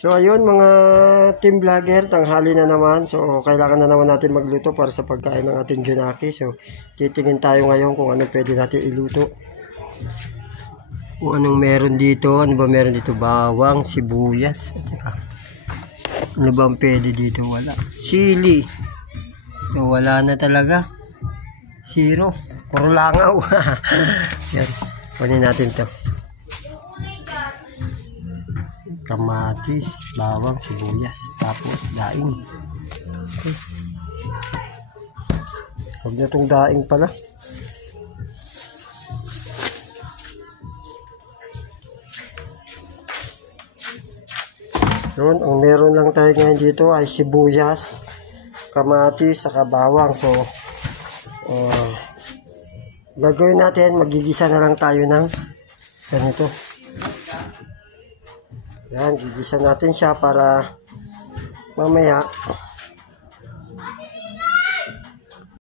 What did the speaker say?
So ayun mga team vlogger, tanghali na naman. So kailangan na naman natin magluto para sa pagkain ng ating Junaki. So titingin tayo ngayon kung ano pwede natin iluto. Kung anong meron dito, ano ba meron dito? Bawang, sibuyas. Ano ba ang pwede dito? Wala. Sili. So wala na talaga. Zero. Puro langaw. Yan. Kunin natin to. Kamatis, bawang, sibuyas, tapos daing. Okay. Huwag na itong daing pala. Yun, ang meron lang tayo ngayon dito ay sibuyas, kamatis, saka bawang. So, gagawin natin, magigisa na lang tayo ng ganito. Yan, gigisa natin siya para mamaya